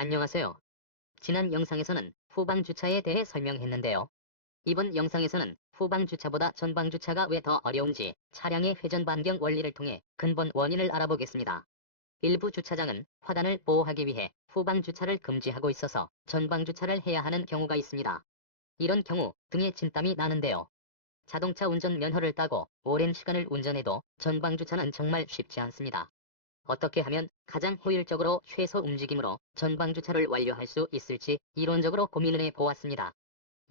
안녕하세요. 지난 영상에서는 후방 주차에 대해 설명했는데요. 이번 영상에서는 후방 주차보다 전방 주차가 왜 더 어려운지 차량의 회전 반경 원리를 통해 근본 원인을 알아보겠습니다. 일부 주차장은 화단을 보호하기 위해 후방 주차를 금지하고 있어서 전방 주차를 해야 하는 경우가 있습니다. 이런 경우 등에 진땀이 나는데요. 자동차 운전 면허를 따고 오랜 시간을 운전해도 전방 주차는 정말 쉽지 않습니다. 어떻게 하면 가장 효율적으로 최소 움직임으로 전방 주차를 완료할 수 있을지 이론적으로 고민을 해보았습니다.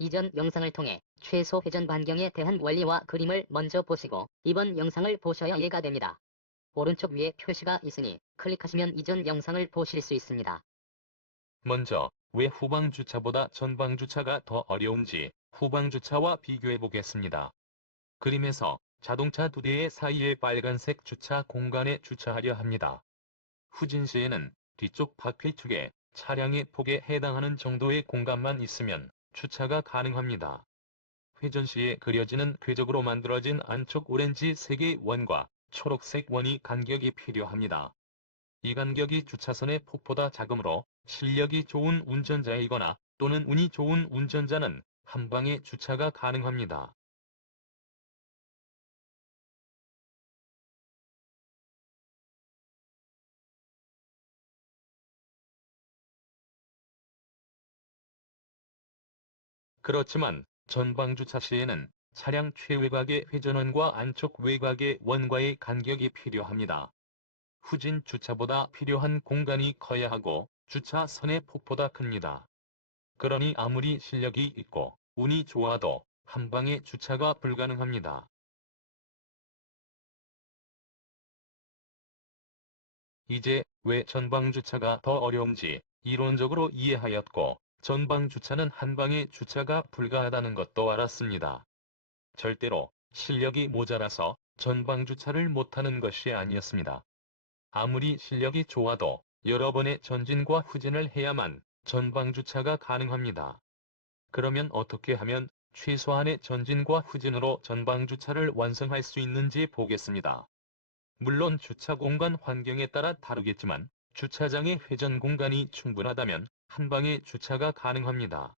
이전 영상을 통해 최소 회전 반경에 대한 원리와 그림을 먼저 보시고 이번 영상을 보셔야 이해가 됩니다. 오른쪽 위에 표시가 있으니 클릭하시면 이전 영상을 보실 수 있습니다. 먼저 왜 후방 주차보다 전방 주차가 더 어려운지 후방 주차와 비교해 보겠습니다. 그림에서 자동차 두 대의 사이의 빨간색 주차 공간에 주차하려 합니다. 후진 시에는 뒤쪽 바퀴 축에 차량의 폭에 해당하는 정도의 공간만 있으면 주차가 가능합니다. 회전 시에 그려지는 궤적으로 만들어진 안쪽 오렌지색의 원과 초록색 원이 간격이 필요합니다. 이 간격이 주차선의 폭보다 작으므로 실력이 좋은 운전자이거나 또는 운이 좋은 운전자는 한 방에 주차가 가능합니다. 그렇지만 전방 주차 시에는 차량 최외곽의 회전원과 안쪽 외곽의 원과의 간격이 필요합니다. 후진 주차보다 필요한 공간이 커야 하고 주차선의 폭보다 큽니다. 그러니 아무리 실력이 있고 운이 좋아도 한 방에 주차가 불가능합니다. 이제 왜 전방 주차가 더 어려운지 이론적으로 이해하였고 전방 주차는 한 방에 주차가 불가하다는 것도 알았습니다. 절대로 실력이 모자라서 전방 주차를 못하는 것이 아니었습니다. 아무리 실력이 좋아도 여러 번의 전진과 후진을 해야만 전방 주차가 가능합니다. 그러면 어떻게 하면 최소한의 전진과 후진으로 전방 주차를 완성할 수 있는지 보겠습니다. 물론 주차 공간 환경에 따라 다르겠지만 주차장의 회전 공간이 충분하다면 한 방에 주차가 가능합니다.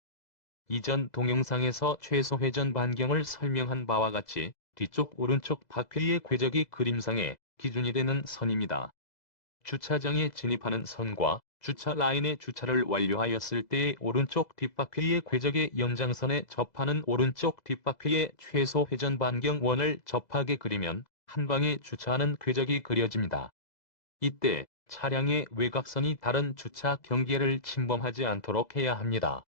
이전 동영상에서 최소 회전 반경을 설명한 바와 같이 뒤쪽 오른쪽 바퀴의 궤적이 그림상의 기준이 되는 선입니다. 주차장에 진입하는 선과 주차 라인에 주차를 완료하였을 때의 오른쪽 뒷바퀴의 궤적의 연장선에 접하는 오른쪽 뒷바퀴의 최소 회전 반경 원을 접하게 그리면 한 방에 주차하는 궤적이 그려집니다. 이때 차량의 외곽선이 다른 주차 경계를 침범하지 않도록 해야 합니다.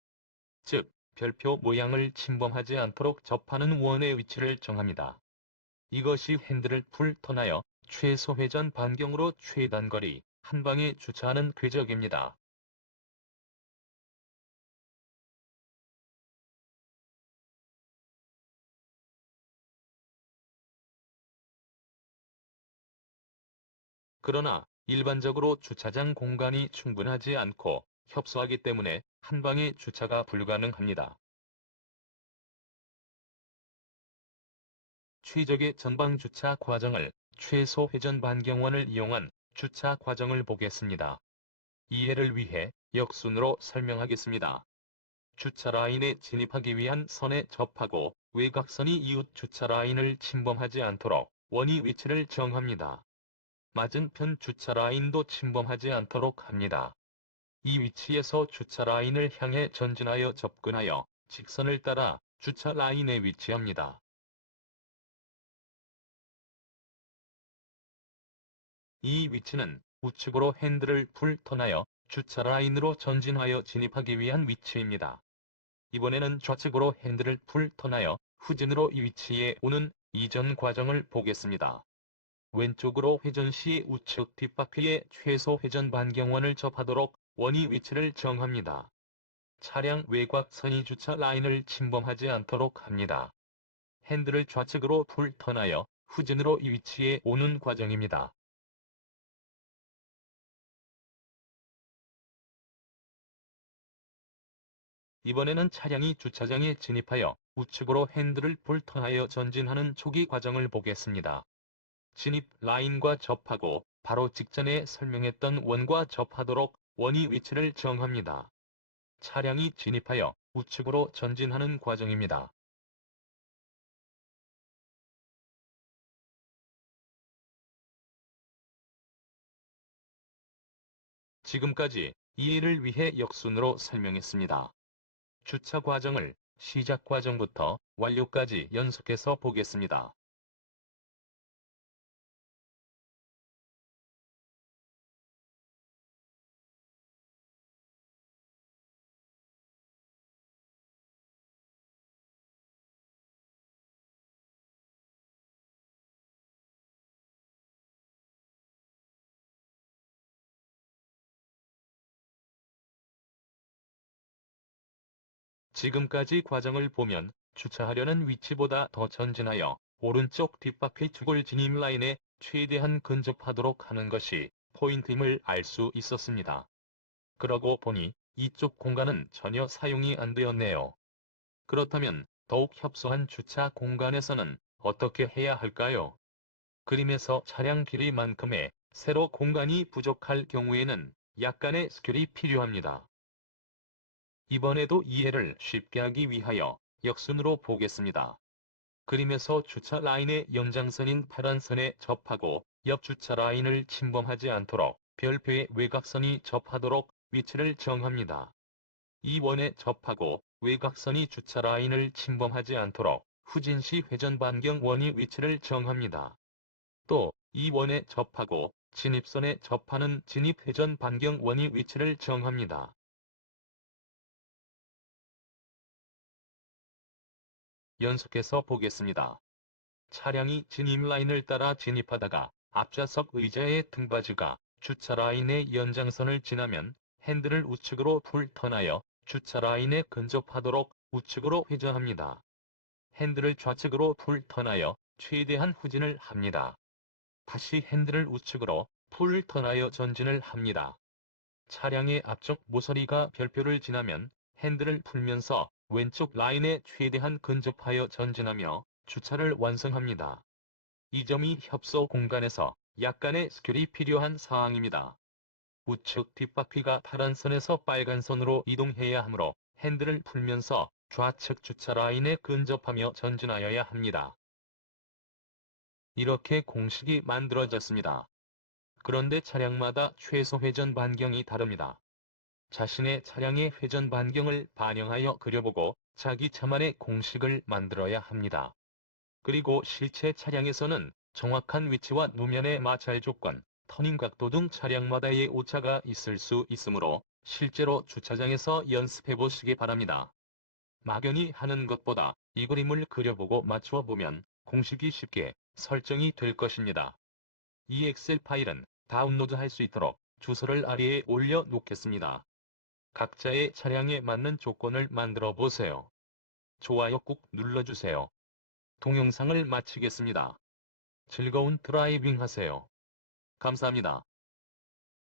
즉, 별표 모양을 침범하지 않도록 접하는 원의 위치를 정합니다. 이것이 핸들을 풀 턴하여 최소 회전 반경으로 최단 거리 한 방에 주차하는 궤적입니다. 그러나 일반적으로 주차장 공간이 충분하지 않고 협소하기 때문에 한 방에 주차가 불가능합니다. 최적의 전방 주차 과정을 최소 회전 반경원을 이용한 주차 과정을 보겠습니다. 이해를 위해 역순으로 설명하겠습니다. 주차 라인에 진입하기 위한 선에 접하고 외곽선이 이웃 주차 라인을 침범하지 않도록 원위 위치를 정합니다. 맞은편 주차 라인도 침범하지 않도록 합니다. 이 위치에서 주차 라인을 향해 전진하여 접근하여 직선을 따라 주차 라인에 위치합니다. 이 위치는 우측으로 핸들을 풀 턴하여 주차 라인으로 전진하여 진입하기 위한 위치입니다. 이번에는 좌측으로 핸들을 풀 턴하여 후진으로 이 위치에 오는 이전 과정을 보겠습니다. 왼쪽으로 회전 시 우측 뒷바퀴의 최소 회전 반경원을 접하도록 원위 위치를 정합니다. 차량 외곽선이 주차 라인을 침범하지 않도록 합니다. 핸들을 좌측으로 풀 턴하여 후진으로 이 위치에 오는 과정입니다. 이번에는 차량이 주차장에 진입하여 우측으로 핸들을 풀 턴하여 전진하는 초기 과정을 보겠습니다. 진입 라인과 접하고 바로 직전에 설명했던 원과 접하도록 원위 위치를 정합니다. 차량이 진입하여 우측으로 전진하는 과정입니다. 지금까지 이해를 위해 역순으로 설명했습니다. 주차 과정을 시작 과정부터 완료까지 연속해서 보겠습니다. 지금까지 과정을 보면 주차하려는 위치보다 더 전진하여 오른쪽 뒷바퀴 주골 진입 라인에 최대한 근접하도록 하는 것이 포인트임을 알 수 있었습니다. 그러고 보니 이쪽 공간은 전혀 사용이 안 되었네요. 그렇다면 더욱 협소한 주차 공간에서는 어떻게 해야 할까요? 그림에서 차량 길이만큼의 세로 공간이 부족할 경우에는 약간의 스킬이 필요합니다. 이번에도 이해를 쉽게 하기 위하여 역순으로 보겠습니다. 그림에서 주차 라인의 연장선인 파란 선에 접하고 옆 주차 라인을 침범하지 않도록 별표의 외곽선이 접하도록 위치를 정합니다. 이 원에 접하고 외곽선이 주차 라인을 침범하지 않도록 후진시 회전 반경 원위 위치를 정합니다. 또 이 원에 접하고 진입선에 접하는 진입 회전 반경 원위 위치를 정합니다. 연속해서 보겠습니다. 차량이 진입 라인을 따라 진입하다가 앞좌석 의자의 등받이가 주차 라인의 연장선을 지나면 핸들을 우측으로 풀턴하여 주차 라인에 근접하도록 우측으로 회전합니다. 핸들을 좌측으로 풀턴하여 최대한 후진을 합니다. 다시 핸들을 우측으로 풀턴하여 전진을 합니다. 차량의 앞쪽 모서리가 별표를 지나면 핸들을 풀면서 왼쪽 라인에 최대한 근접하여 전진하며 주차를 완성합니다. 이 점이 협소 공간에서 약간의 스킬이 필요한 사항입니다. 우측 뒷바퀴가 파란 선에서 빨간 선으로 이동해야 하므로 핸들을 풀면서 좌측 주차 라인에 근접하며 전진하여야 합니다. 이렇게 공식이 만들어졌습니다. 그런데 차량마다 최소 회전 반경이 다릅니다. 자신의 차량의 회전 반경을 반영하여 그려보고 자기 차만의 공식을 만들어야 합니다. 그리고 실제 차량에서는 정확한 위치와 노면의 마찰 조건, 터닝 각도 등 차량마다의 오차가 있을 수 있으므로 실제로 주차장에서 연습해 보시기 바랍니다. 막연히 하는 것보다 이 그림을 그려보고 맞추어 보면 공식이 쉽게 설정이 될 것입니다. 이 엑셀 파일은 다운로드할 수 있도록 주소를 아래에 올려 놓겠습니다. 각자의 차량에 맞는 조건을 만들어 보세요. 좋아요 꾹 눌러주세요. 동영상을 마치겠습니다. 즐거운 드라이빙 하세요. 감사합니다.